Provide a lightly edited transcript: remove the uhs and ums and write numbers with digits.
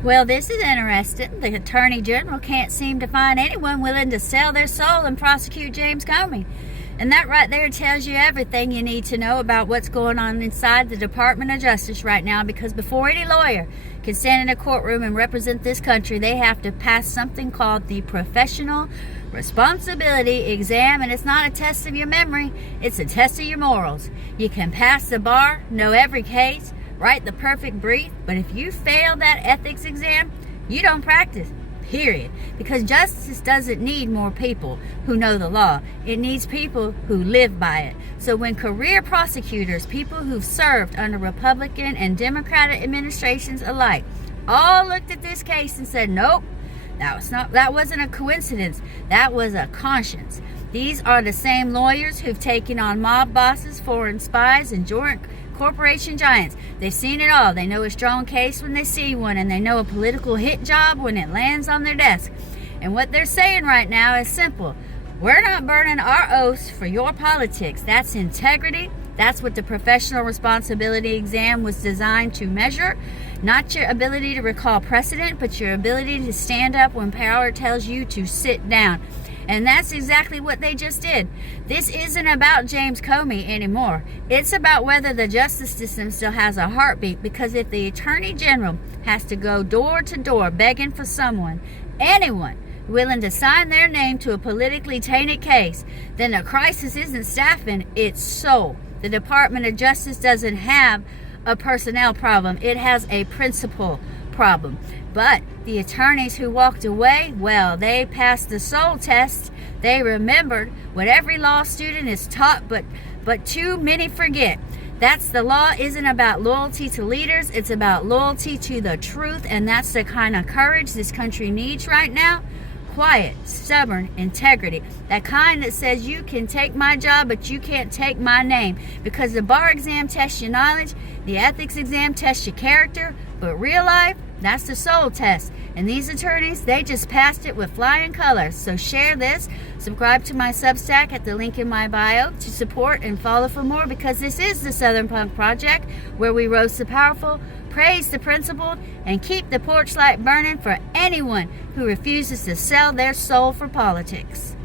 Well, this is interesting. The Attorney General can't seem to find anyone willing to sell their soul and prosecute James Comey. And that right there tells you everything you need to know about what's going on inside the Department of Justice right now, because before any lawyer can stand in a courtroom and represent this country, they have to pass something called the Professional Responsibility Exam, and it's not a test of your memory, it's a test of your morals. You can pass the bar, know every case, write the perfect brief, but if you fail that ethics exam, you don't practice. Period. Because justice doesn't need more people who know the law. It needs people who live by it. So when career prosecutors, people who've served under Republican and Democratic administrations alike, all looked at this case and said, nope, that wasn't a coincidence. That was a conscience. These are the same lawyers who've taken on mob bosses, foreign spies, and joint corporation giants. They've seen it all. They know a strong case when they see one, and they know a political hit job when it lands on their desk. And what they're saying right now is simple. We're not burning our oaths for your politics. That's integrity. That's what the Professional Responsibility Exam was designed to measure. Not your ability to recall precedent, but your ability to stand up when power tells you to sit down. And that's exactly what they just did. This isn't about James Comey anymore. It's about whether the justice system still has a heartbeat, because if the Attorney General has to go door to door begging for someone, anyone, willing to sign their name to a politically tainted case, then the crisis isn't staffing, it's soul. The Department of Justice doesn't have a personnel problem. It has a principle problem. But the attorneys who walked away, well, they passed the soul test. They remembered what every law student is taught, but too many forget. That's the law isn't about loyalty to leaders. It's about loyalty to the truth, and that's the kind of courage this country needs right now. Quiet, stubborn integrity. That kind that says you can take my job, but you can't take my name. Because the bar exam tests your knowledge, the ethics exam tests your character, but real life, that's the soul test. And these attorneys, they just passed it with flying colors. So share this. Subscribe to my Substack at the link in my bio to support and follow for more, because this is the Southern Punk Project, where we roast the powerful, praise the principled, and keep the porch light burning for anyone who refuses to sell their soul for politics.